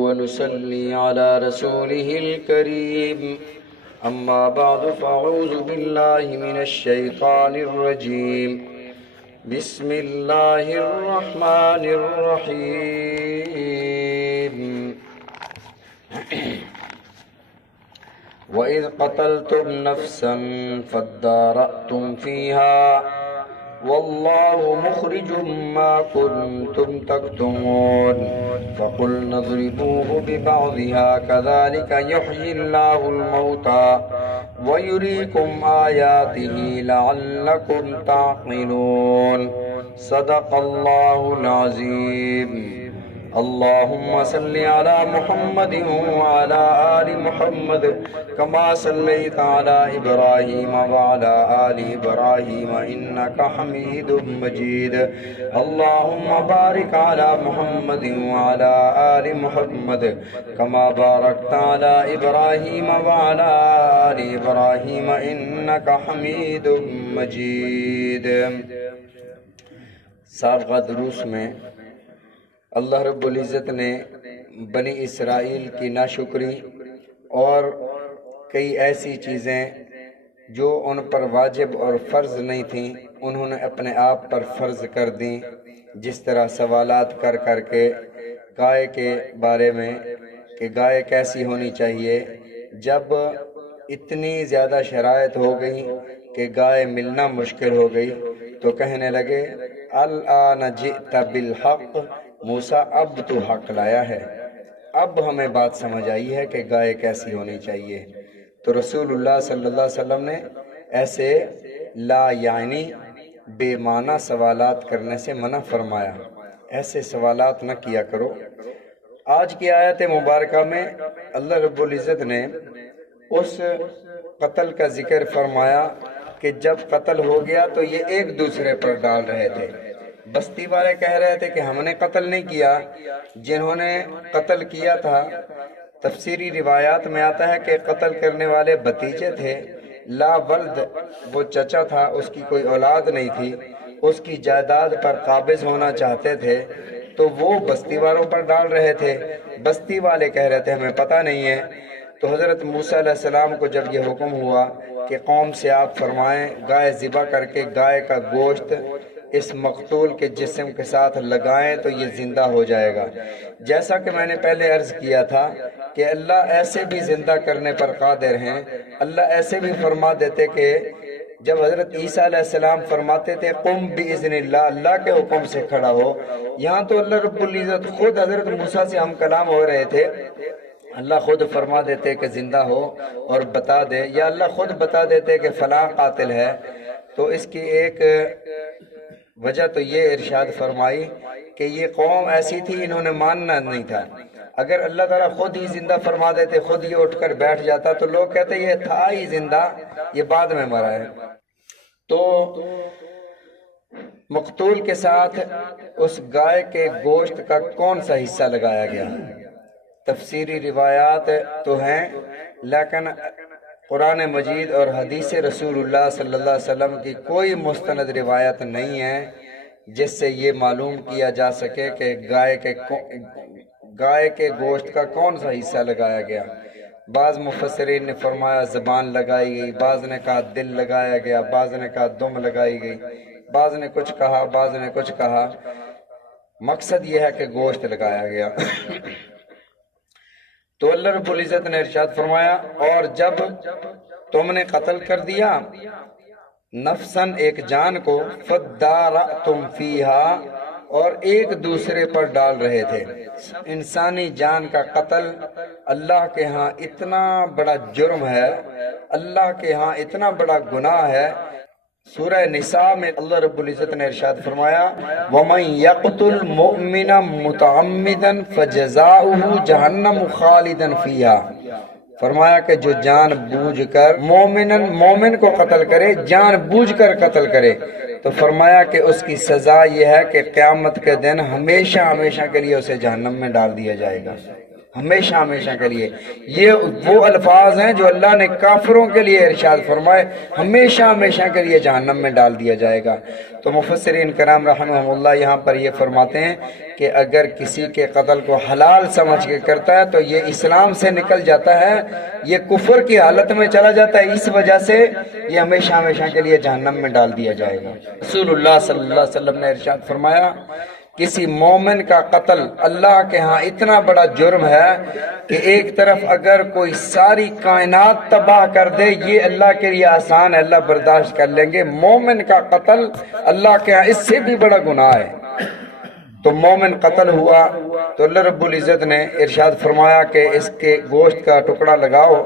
ونصلي على رسوله الكريم أما بعد فأعوذ بالله من الشيطان الرجيم بسم الله الرحمن الرحيم وإذ قتلتم نفسا فادارأتم فيها والله مخرج ما كنتم تكتمون فقلنا اضربوه ببعضها كذلك يحيي الله الموتى ويريكم آياته لعلكم تعقلون صدق الله العظيم اللهم صل على محمد وعلى آل محمد كما صليت على إبراهيم وعلى آل إبراهيم إنك حميد مجيد اللهم بارك على محمد وعلى آل محمد كما باركت على إبراهيم وعلى آل إبراهيم إنك حميد مجيد۔ سابقہ دروس میں اللہ رب العزت نے بنی اسرائیل کی ناشکری اور کئی ایسی چیزیں جو ان پر واجب اور فرض نہیں تھیں انہوں نے اپنے آپ پر فرض کر دیں، جس طرح سوالات کر کر کے گائے کے بارے میں کہ گائے کیسی ہونی چاہیے۔ جب اتنی زیادہ شرائط ہو گئی کہ گائے ملنا مشکل ہو گئی تو کہنے لگے الآن جئت بالحق، موسیٰ اب تو حق لایا ہے، اب ہمیں بات سمجھ آئی ہے کہ گائے کیسی ہونی چاہیے۔ تو رسول اللہ صلی اللہ علیہ وسلم نے ایسے لا یعنی بے معنی سوالات کرنے سے منع فرمایا، ایسے سوالات نہ کیا کرو۔ آج کی آیت مبارکہ میں اللہ رب العزت نے اس قتل کا ذکر فرمایا کہ جب قتل ہو گیا تو یہ ایک دوسرے پر ڈال رہے تھے۔ بستی والے کہہ رہے تھے کہ ہم نے قتل نہیں کیا، جنہوں نے قتل کیا تھا تفسیری روایات میں آتا ہے کہ قتل کرنے والے بھتیجے تھے، لا ولد وہ چچا تھا، اس کی کوئی اولاد نہیں تھی، اس کی جائیداد پر قابض ہونا چاہتے تھے تو وہ بستی والوں پر ڈال رہے تھے۔ بستی والے کہہ رہے تھے ہمیں پتہ نہیں ہے۔ تو حضرت موسیٰ علیہ السلام کو جب یہ حکم ہوا کہ قوم سے آپ فرمائیں گائے ذبح کر کے گائے کا گوشت اس مقتول کے جسم کے ساتھ لگائیں تو یہ زندہ ہو جائے گا، جیسا کہ میں نے پہلے عرض کیا تھا کہ اللہ ایسے بھی زندہ کرنے پر قادر ہیں۔ اللہ ایسے بھی فرما دیتے کہ جب حضرت عیسیٰ علیہ السلام فرماتے تھے قم باذن اللہ، اللہ کے حکم سے کھڑا ہو، یہاں تو اللہ رب العزت خود حضرت موسیٰ سے ہم کلام ہو رہے تھے، اللہ خود فرما دیتے کہ زندہ ہو اور بتا دے، یا اللہ خود بتا دیتے کہ فلاں قاتل ہے۔ تو اس کی ایک وجہ تو یہ ارشاد فرمائی کہ یہ قوم ایسی تھی انہوں نے ماننا نہیں تھا۔ اگر اللہ تعالیٰ خود ہی زندہ فرما دیتے، خود ہی اٹھ کر بیٹھ جاتا تو لوگ کہتے یہ تھا ہی زندہ، یہ بعد میں مرا ہے۔ تو مقتول کے ساتھ اس گائے کے گوشت کا کون سا حصہ لگایا گیا؟ تفسیری روایات تو ہیں، لیکن قرآن مجید اور حدیث رسول اللہ صلی اللہ علیہ وسلم کی کوئی مستند روایت نہیں ہے جس سے یہ معلوم کیا جا سکے کہ گائے کے گوشت کا کون سا حصہ لگایا گیا۔ بعض مفسرین نے فرمایا زبان لگائی گئی، بعض نے کہا دل لگایا گیا، بعض نے کہا دم لگائی گئی، بعض نے کچھ کہا، بعض نے کچھ کہا، مقصد یہ ہے کہ گوشت لگایا گیا۔ تو اللہ رب العزت نے ارشاد فرمایا اور جب تم نے قتل کر دیا نفسن ایک جان کو فدارأتم فیہا اور ایک دوسرے پر ڈال رہے تھے۔ انسانی جان کا قتل اللہ کے ہاں اتنا بڑا جرم ہے، اللہ کے ہاں اتنا بڑا گناہ ہے۔ سورہ نساء میں اللہ رب العزت نے ارشاد فرمایا وَمَن يَقْتُلْ مُؤْمِنًا مُتَعَمِّدًا فَجَزَاؤُهُ جَهَنَّمُ خَالِدًا فِيهَا، فرمایا کہ جو جان بوجھ کر مومن کو قتل کرے، جان بوجھ کر قتل کرے، تو فرمایا کہ اس کی سزا یہ ہے کہ قیامت کے دن ہمیشہ ہمیشہ کے لیے اسے جہنم میں ڈال دیا جائے گا۔ ہمیشہ ہمیشہ کے لیے۔ یہ وہ الفاظ ہیں جو اللہ نے کافروں کے لیے ارشاد فرمائے، ہمیشہ ہمیشہ کے لیے جہنم میں ڈال دیا جائے گا۔ تو مفسرین کرام رحمہم اللہ یہاں پر یہ فرماتے ہیں کہ اگر کسی کے قتل کو حلال سمجھ کے کرتا ہے تو یہ اسلام سے نکل جاتا ہے، یہ کفر کی حالت میں چلا جاتا ہے، اس وجہ سے یہ ہمیشہ ہمیشہ کے لیے جہنم میں ڈال دیا جائے گا۔ رسول اللہ صلی اللہ علیہ وسلم نے ارشاد فرمایا کسی مومن کا قتل اللہ کے ہاں اتنا بڑا جرم ہے کہ ایک طرف اگر کوئی ساری کائنات تباہ کر دے یہ اللہ کے لیے آسان ہے، اللہ برداشت کر لیں گے، مومن کا قتل اللہ کے ہاں اس سے بھی بڑا گناہ ہے۔ تو مومن قتل ہوا تو اللہ رب العزت نے ارشاد فرمایا کہ اس کے گوشت کا ٹکڑا لگاؤ،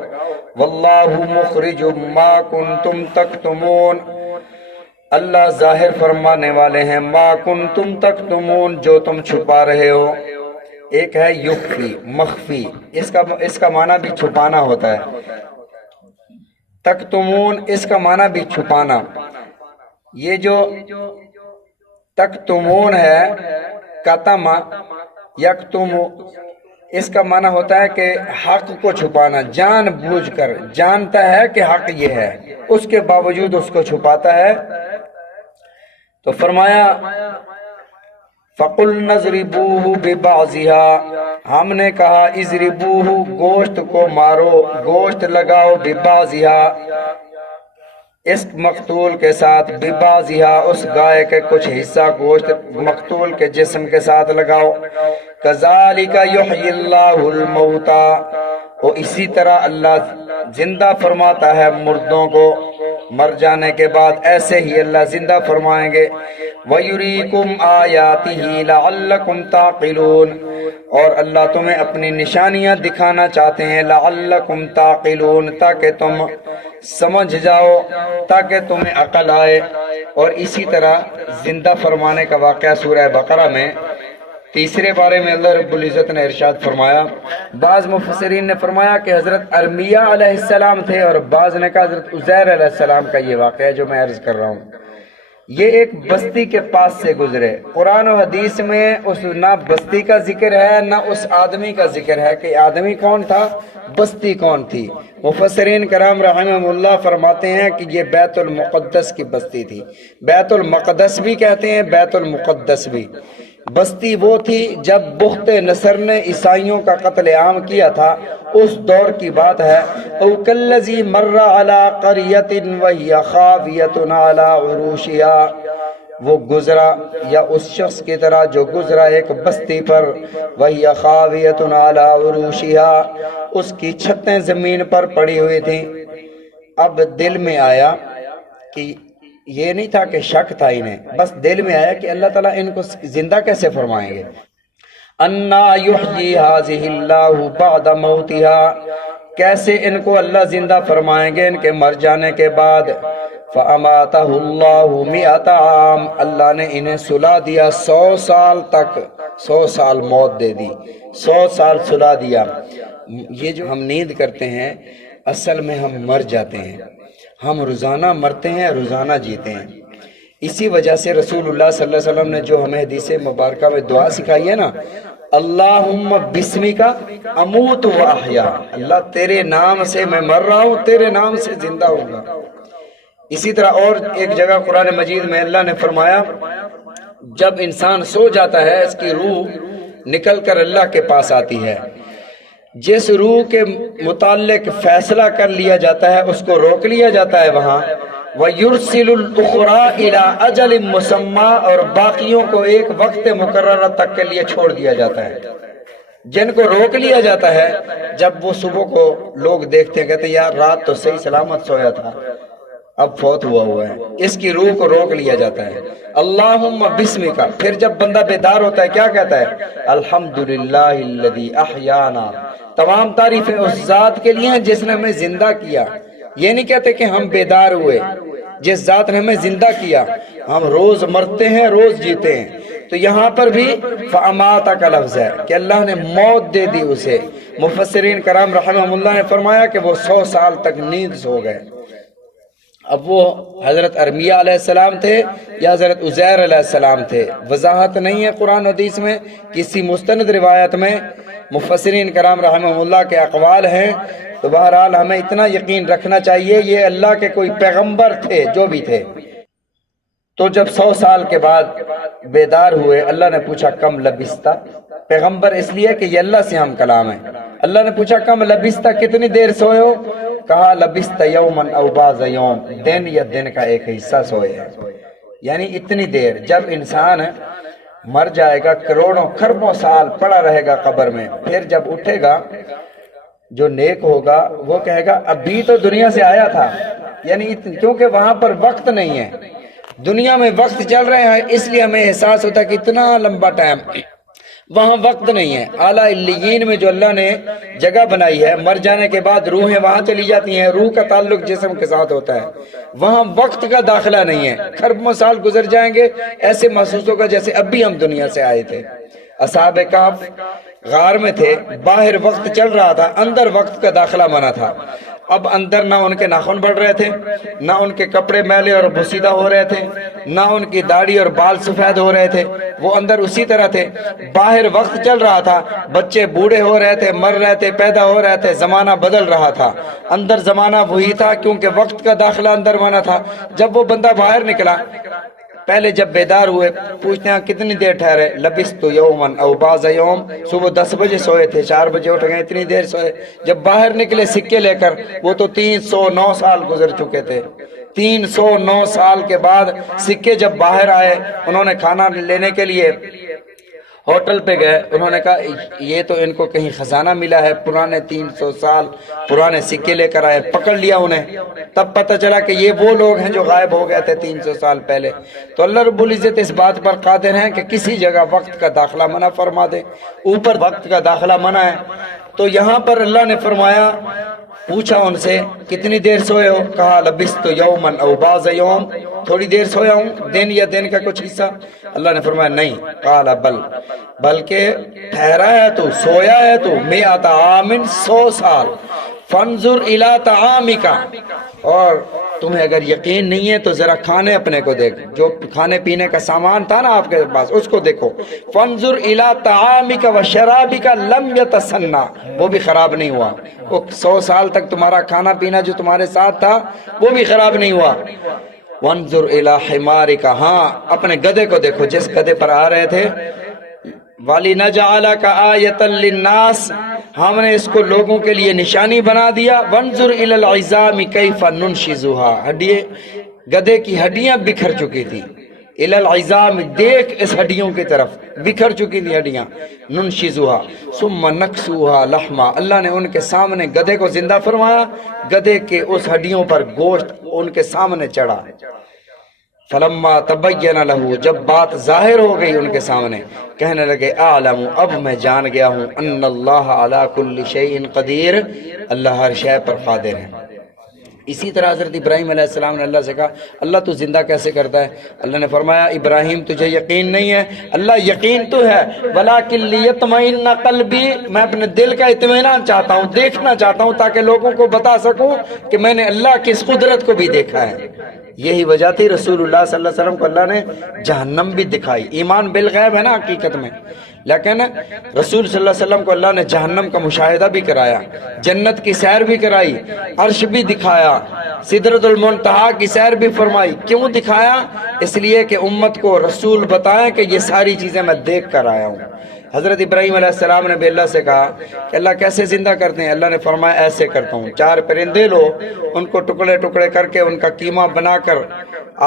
واللہ مخرج ما کنتم تکتمون، اللہ ظاہر فرمانے والے ہیں ما کنتم تکتمون، جو تم چھپا رہے ہو۔ ایک ہے یخفی، مخفی، اس کا معنی بھی چھپانا ہوتا ہے، تکتمون اس کا معنی بھی چھپانا۔ یہ جو تکتمون ہے، کتم یکتم، اس کا معنی ہوتا ہے کہ حق کو چھپانا، جان بوجھ کر جانتا ہے کہ حق یہ ہے، اس کے باوجود اس کو چھپاتا ہے۔ تو فرمایا فَقُلْنَا اضْرِبُوهُ بِبَعْضِهَا، ہم نے کہا اضربوہ گوشت کو مارو، گوشت لگاؤ، بِبَعْضِهَا اس مقتول کے ساتھ، بِبَعْضِهَا اس گائے کے کچھ حصہ گوشت مقتول کے جسم کے ساتھ لگاؤ، كَذَلِكَ يُحْيِي اللَّهُ الْمَوْتَى، اور اسی طرح اللہ زندہ فرماتا ہے مردوں کو، مر جانے کے بعد ایسے ہی اللہ زندہ فرمائیں گے۔ وَيُرِيكُمْ آيَاتِهِ لَعَلَّكُمْ تَعْقِلُونَ، اور اللہ تمہیں اپنی نشانیاں دکھانا چاہتے ہیں، لَعَلَّكُمْ تَعْقِلُونَ تاکہ تم سمجھ جاؤ، تاکہ تمہیں عقل آئے۔ اور اسی طرح زندہ فرمانے کا واقعہ سورہ بقرہ میں تیسرے بارے میں اللہ رب العزت نے ارشاد فرمایا۔ بعض مفسرین نے فرمایا کہ حضرت ارمیہ علیہ السلام تھے، اور بعض نے کہا حضرت عزیر علیہ السلام کا یہ واقعہ ہے جو میں عرض کر رہا ہوں۔ یہ ایک بستی کے پاس سے گزرے، قرآن و حدیث میں اس نہ بستی کا ذکر ہے نہ اس آدمی کا ذکر ہے کہ آدمی کون تھا، بستی کون تھی۔ مفسرین کرام رحمہم اللہ فرماتے ہیں کہ یہ بیت المقدس کی بستی تھی، بیت المقدس بھی کہتے ہیں، بیت المقدس بھی۔ بستی وہ تھی جب بخت نصر نے عیسائیوں کا قتل عام کیا تھا، اس دور کی بات ہے۔ او کالذی مر علی قریۃ وہی خاویۃ علی عروشها، وہ گزرا یا اس شخص کی طرح جو گزرا ایک بستی پر، وہی خاویۃ علی عروشها، اس کی چھتیں زمین پر پڑی ہوئی تھیں۔ اب دل میں آیا کہ یہ نہیں تھا کہ شک تھا انہیں، بس دل میں آیا کہ اللہ تعالیٰ ان کو زندہ کیسے فرمائیں گے۔ انا یحیی ھذہ اللہ بعد موتها، کیسے ان کو اللہ زندہ فرمائیں گے ان کے مر جانے کے بعد۔ فاماتہ اللہ 100 عام، اللہ نے انہیں سلا دیا 100 سال تک، 100 سال موت دے دی، 100 سال سلا دیا۔ یہ جو ہم نیند کرتے ہیں اصل میں ہم مر جاتے ہیں، ہم روزانہ مرتے ہیں، روزانہ جیتے ہیں۔ اسی وجہ سے رسول اللہ صلی اللہ علیہ وسلم نے جو ہمیں حدیث مبارکہ میں دعا سکھائی ہے نا، اللہم بسمک اموت و احیا، اللہ تیرے نام سے میں مر رہا ہوں، تیرے نام سے زندہ ہوں گا۔ اسی طرح اور ایک جگہ قرآن مجید میں اللہ نے فرمایا جب انسان سو جاتا ہے اس کی روح نکل کر اللہ کے پاس آتی ہے، جس روح کے متعلق فیصلہ کر لیا جاتا ہے اس کو روک لیا جاتا ہے وہاں، وَيُرْسِلُ الْأُخْرَى إِلَىٰ أَجَلٍ مُّسَمَّىٰ، اور باقیوں کو ایک وقت مقررہ تک کے لیے چھوڑ دیا جاتا ہے۔ جن کو روک لیا جاتا ہے جب وہ صبح کو لوگ دیکھتے ہیں کہتے ہیں یار رات تو صحیح سلامت سویا تھا، اب فوت ہوا ہے، اس کی روح کو روک لیا جاتا ہے۔ اللہم بسمک، پھر جب بندہ بیدار ہوتا ہے کیا کہتا ہے؟ الحمدللہ الذی احیانا، تمام تعریفیں اس ذات کے لیے ہیں جس نے ہمیں زندہ کیا۔ یہ نہیں کہتے کہ ہم بیدار ہوئے، جس ذات نے ہمیں زندہ کیا۔ ہم روز مرتے ہیں، روز جیتے ہیں۔ تو یہاں پر بھی فاماتہ کا لفظ ہے کہ اللہ نے موت دے دی اسے۔ مفسرین کرام رحمہم اللہ نے فرمایا کہ وہ 100 سال تک نیند سو گئے۔ اب وہ حضرت ارمیہ علیہ السلام تھے یا حضرت عزیر علیہ السلام تھے، وضاحت نہیں ہے قرآن حدیث میں، کسی مستند روایت میں مفسرین کرام رحمہ اللہ کے اقوال ہیں۔ تو بہرحال ہمیں اتنا یقین رکھنا چاہیے یہ اللہ کے کوئی پیغمبر تھے جو بھی تھے۔ تو جب 100 سال کے بعد بیدار ہوئے، اللہ نے پوچھا کم لبستہ، پیغمبر اس لیے کہ یہ اللہ سے ہم کلام ہے۔ اللہ نے پوچھا کم لبستہ، کتنی دیر سوئے ہو؟ کہا لبست یومن او بعض یوم، دن یا دن کا ایک حصہ سوئے ہیں، یعنی اتنی دیر۔ جب انسان مر جائے گا کروڑوں خربوں سال پڑا رہے گا قبر میں، پھر جب اٹھے گا جو نیک ہوگا وہ کہے گا ابھی تو دنیا سے آیا تھا، یعنی کیونکہ وہاں پر وقت نہیں ہے، دنیا میں وقت چل رہے ہیں، اس لیے ہمیں احساس ہوتا ہے کہ اتنا لمبا ٹائم، وہاں وقت نہیں ہے۔ اعلیٰ علیین میں جو اللہ نے جگہ بنائی ہے، مر جانے کے بعد روحیں وہاں چلی جاتی ہیں، روح کا تعلق جسم کے ساتھ ہوتا ہے، وہاں وقت کا داخلہ نہیں ہے۔ خربوں سال گزر جائیں گے، ایسے محسوس ہوگا جیسے اب بھی ہم دنیا سے آئے تھے۔ اصحاب کہف غار میں تھے، باہر وقت چل رہا تھا، اندر وقت کا داخلہ منع تھا۔ اب اندر نہ ان کے ناخن بڑھ رہے تھے، نہ ان کے کپڑے میلے اور بسیدہ ہو رہے تھے، نہ ان کی داڑھی اور بال سفید ہو رہے تھے، وہ اندر اسی طرح تھے۔ باہر وقت چل رہا تھا، بچے بوڑھے ہو رہے تھے، مر رہے تھے، پیدا ہو رہے تھے، زمانہ بدل رہا تھا۔ اندر زمانہ وہی تھا کیونکہ وقت کا داخلہ اندر منع تھا۔ جب وہ بندہ باہر نکلا، پہلے جب بیدار ہوئے پوچھتے ہیں کتنی دیر ٹھہرے؟ لبست یومن او بعض یوم، صبح 10 بجے سوئے تھے، 4 بجے اٹھ گئے، اتنی دیر سوئے۔ جب باہر نکلے سکے لے کر، وہ تو 309 سال گزر چکے تھے۔ 309 سال کے بعد سکے جب باہر آئے، انہوں نے کھانا لینے کے لیے ہوٹل پہ گئے، انہوں نے کہا یہ تو ان کو کہیں خزانہ ملا ہے، پرانے 300 سال پرانے سکے لے کر آئے۔ پکڑ لیا انہیں، تب پتہ چلا کہ یہ وہ لوگ ہیں جو غائب ہو گئے تھے 300 سال پہلے۔ تو اللہ رب العزت اس بات پر قادر ہیں کہ کسی جگہ وقت کا داخلہ منع فرما دے، اوپر وقت کا داخلہ منع ہے۔ تو یہاں پر اللہ نے فرمایا، پوچھا ان سے کتنی دیر سوئے ہو؟ کہا لبست یومن او بعض یوم، تھوڑی دیر سویا ہوں، دن یا دن کا کچھ حصہ۔ اللہ نے فرمایا نہیں، قال بلکہ ٹھہرا ہے تو، سویا ہے تو، 100 عام، 100 سال، فانظر الی طعامک، اور تمہیں اگر یقین نہیں ہے تو ذرا کھانے اپنے کو دیکھ، جو کھانے پینے کا سامان تھا نا آپ کے پاس اس کو دیکھو۔ فانظر الی طعامک وشرابک لم یتسنى، وہ بھی خراب نہیں ہوا، وہ 100 سال تک تمہارا کھانا پینا جو تمہارے ساتھ تھا وہ بھی خراب نہیں ہوا۔ وانظر الی حمارک، ہاں اپنے گدھے کو دیکھو جس گدھے پر آ رہے تھے۔ وَلِنَجْعَلَكَ آیَةً لِلنَّاسِ، ہم نے اس کو لوگوں کے لیے نشانی بنا دیا۔ وَانظُرْ إِلَى الْعِظَامِ كَيْفَ نُنْشِزُهَا، گدھے کی ہڈیاں بکھر چکی تھی۔ إِلَى الْعِظَامِ، دیکھ اس ہڈیوں کی طرف، بکھر چکی تھی ہڈیاں۔ نُنْشِزُهَا ثُمَّ نَكْسُوهَا لَحْمًا، اللہ نے ان کے سامنے گدھے کو زندہ فرمایا، گدھے کے اس ہڈیوں پر گوشت ان کے سامنے چڑھا۔ فلما تبین لہ، جب بات ظاہر ہو گئی ان کے سامنے، کہنے لگے اعلم، اب میں جان گیا ہوں، ان اللہ علی کل شیء قدیر، اللہ ہر شے پر قادر ہے۔ اسی طرح حضرت ابراہیم علیہ السلام نے اللہ سے کہا اللہ تو زندہ کیسے کرتا ہے؟ اللہ نے فرمایا ابراہیم تجھے یقین نہیں ہے؟ اللہ یقین تو ہے، ولیکن لیطمئن قلبی، میں اپنے دل کا اطمینان چاہتا ہوں، دیکھنا چاہتا ہوں تاکہ لوگوں کو بتا سکوں کہ میں نے اللہ کی اس قدرت کو بھی دیکھا ہے۔ یہی وجہ تھی رسول اللہ صلی اللہ علیہ وسلم کو اللہ نے جہنم بھی دکھائی۔ ایمان بالغیب ہے نا حقیقت میں، لیکن رسول صلی اللہ علیہ وسلم کو اللہ نے جہنم کا مشاہدہ بھی کرایا، جنت کی سیر بھی کرائی، عرش بھی دکھایا، سدرۃ المنتہا کی سیر بھی فرمائی۔ کیوں دکھایا؟ اس لیے کہ امت کو رسول بتائیں کہ یہ ساری چیزیں میں دیکھ کر آیا ہوں۔ حضرت ابراہیم علیہ السلام نے بھی اللہ سے کہا کہ اللہ کیسے زندہ کرتے ہیں؟ اللہ نے فرمایا ایسے کرتا ہوں، 4 پرندے لو، ان کو ٹکڑے ٹکڑے کر کے ان کا قیمہ بنا کر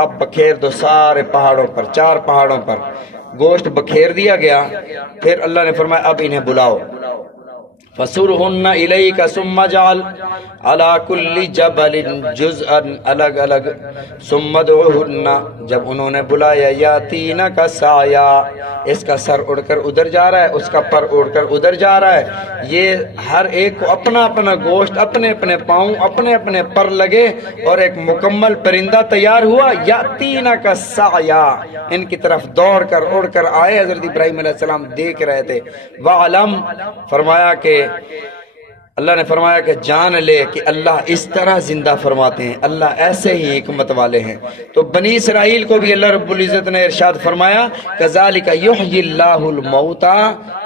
آپ بکھیر دو سارے پہاڑوں پر، 4 پہاڑوں پر گوشت بکھیر دیا گیا۔ پھر اللہ نے فرمایا اب انہیں بلاؤ، فَسُرْهُنَّ إِلَيْكَ ثُمَّ اجْعَلْ عَلَى كُلِّ جَبَلٍ جُزْءًا، الگ الگ، ثُمَّ ادْعُهُنَّ، جب انہوں نے بلایا، يَأْتِينَكَ سَعْيًا، اس کا سر اڑ کر ادھر جا رہا ہے، اس کا پر اڑ کر ادھر جا رہا ہے، یہ ہر ایک کو اپنا اپنا گوشت، اپنے اپنے پاؤں، اپنے اپنے پر لگے اور ایک مکمل پرندہ تیار ہوا۔ يَأْتِينَكَ سَعْيًا، ان کی طرف دوڑ کر اڑ کر آئے۔ حضرت ابراہیم علیہ السلام دیکھ رہے تھے۔ وَعْلَمْ، فرمایا کہ اللہ نے فرمایا کہ جان لے کہ اللہ اس طرح زندہ فرماتے ہیں، اللہ ایسے ہی حکمت والے ہیں۔ تو بنی اسرائیل کو بھی اللہ رب العزت نے ارشاد فرمایا کذالک یحیی اللہ الموتى،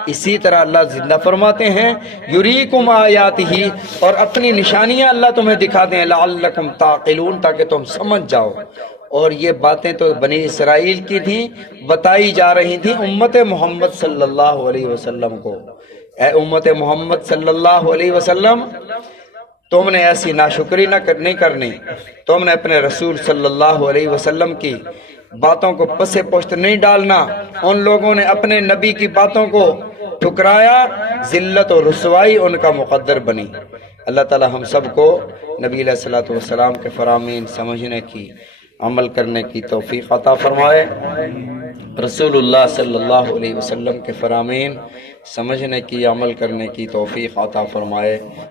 اسی طرح اللہ زندہ فرماتے ہیں، یریکم آیاتہ، اور اپنی نشانیاں اللہ تمہیں دکھاتے ہیں، لعلکم تعقلون، تاکہ تم سمجھ جاؤ۔ اور یہ باتیں تو بنی اسرائیل کی تھیں، بتائی جا رہی تھیں امت محمد صلی اللہ علیہ وسلم کو۔ اے امت محمد صلی اللہ علیہ وسلم، تم نے ایسی ناشکری نہیں کرنی، تم نے اپنے رسول صلی اللہ علیہ وسلم کی باتوں کو پس پشت نہیں ڈالنا۔ ان لوگوں نے اپنے نبی کی باتوں کو ٹھکرایا، ذلت و رسوائی ان کا مقدر بنی۔ اللہ تعالی ہم سب کو نبی علیہ الصلوۃ والسلام کے فرامین سمجھنے کی، عمل کرنے کی توفیق عطا فرمائے، رسول اللہ صلی اللہ علیہ وسلم کے فرامین سمجھنے کی، عمل کرنے کی توفیق عطا فرمائے۔